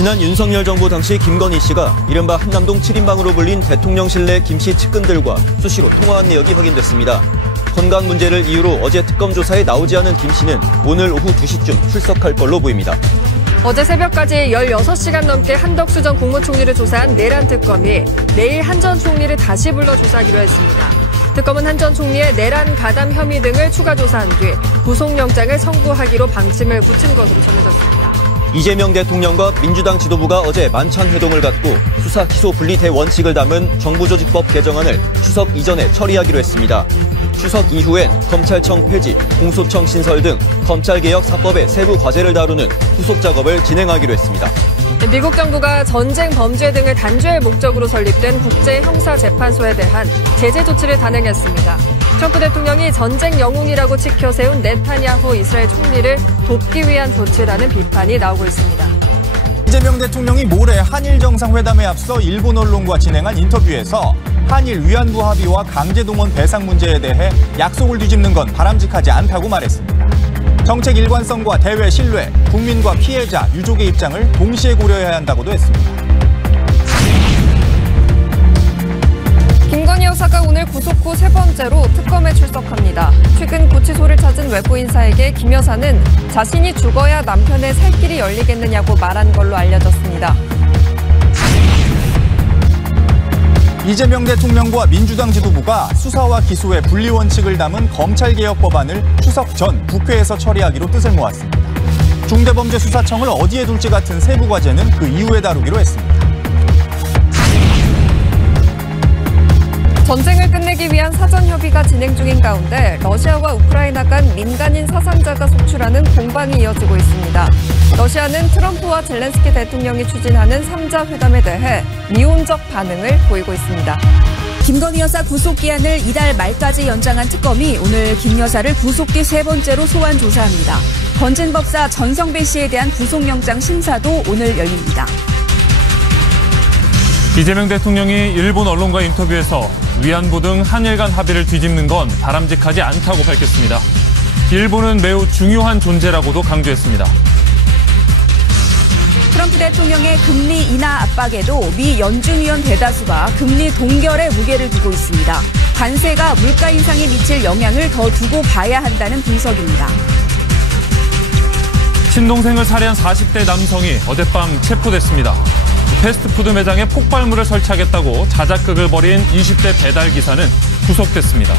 지난 윤석열 정부 당시 김건희 씨가 이른바 한남동 7인방으로 불린 대통령실 내 김씨 측근들과 수시로 통화한 내역이 확인됐습니다. 건강 문제를 이유로 어제 특검 조사에 나오지 않은 김 씨는 오늘 오후 2시쯤 출석할 걸로 보입니다. 어제 새벽까지 16시간 넘게 한덕수 전 국무총리를 조사한 내란 특검이 내일 한 전 총리를 다시 불러 조사하기로 했습니다. 특검은 한 전 총리의 내란 가담 혐의 등을 추가 조사한 뒤 구속영장을 청구하기로 방침을 붙인 것으로 전해졌습니다. 이재명 대통령과 민주당 지도부가 어제 만찬회동을 갖고 수사 기소 분리 대원칙을 담은 정부조직법 개정안을 추석 이전에 처리하기로 했습니다. 추석 이후엔 검찰청 폐지, 공소청 신설 등 검찰개혁 4법의 세부 과제를 다루는 후속 작업을 진행하기로 했습니다. 미국 정부가 전쟁 범죄 등을 단죄할 목적으로 설립된 국제형사재판소에 대한 제재 조치를 단행했습니다. 트럼프 대통령이 전쟁 영웅이라고 치켜 세운 네타냐후 이스라엘 총리를 돕기 위한 조치라는 비판이 나오고 있습니다. 이재명 대통령이 모레 한일 정상회담에 앞서 일본 언론과 진행한 인터뷰에서 한일 위안부 합의와 강제동원 배상 문제에 대해 약속을 뒤집는 건 바람직하지 않다고 말했습니다. 정책 일관성과 대외 신뢰, 국민과 피해자, 유족의 입장을 동시에 고려해야 한다고도 했습니다. 김건희 여사가 오늘 구속 후 세 번째로 특검에 출석합니다. 최근 구치소를 찾은 외부 인사에게 김 여사는 자신이 죽어야 남편의 살 길이 열리겠느냐고 말한 걸로 알려졌습니다. 이재명 대통령과 민주당 지도부가 수사와 기소의 분리원칙을 담은 검찰개혁 법안을 추석 전 국회에서 처리하기로 뜻을 모았습니다. 중대범죄수사청을 어디에 둘지 같은 세부 과제는 그 이후에 다루기로 했습니다. 전쟁을 끝내기 위한 사전 협의가 진행 중인 가운데 러시아와 우크라이나 간 민간인 사상자가 속출하는 공방이 이어지고 있습니다. 러시아는 트럼프와 젤렌스키 대통령이 추진하는 3자 회담에 대해 미온적 반응을 보이고 있습니다. 김건희 여사 구속기한을 이달 말까지 연장한 특검이 오늘 김 여사를 구속 뒤 세 번째로 소환 조사합니다. 건진 법사 전성배 씨에 대한 구속영장 심사도 오늘 열립니다. 이재명 대통령이 일본 언론과 인터뷰에서 위안부 등 한일 간 합의를 뒤집는 건 바람직하지 않다고 밝혔습니다. 일본은 매우 중요한 존재라고도 강조했습니다. 트럼프 대통령의 금리 인하 압박에도 미 연준위원 대다수가 금리 동결에 무게를 두고 있습니다. 관세가 물가 인상에 미칠 영향을 더 두고 봐야 한다는 분석입니다. 친동생을 살해한 40대 남성이 어젯밤 체포됐습니다. 패스트푸드 매장에 폭발물을 설치하겠다고 자작극을 벌인 20대 배달기사는 구속됐습니다.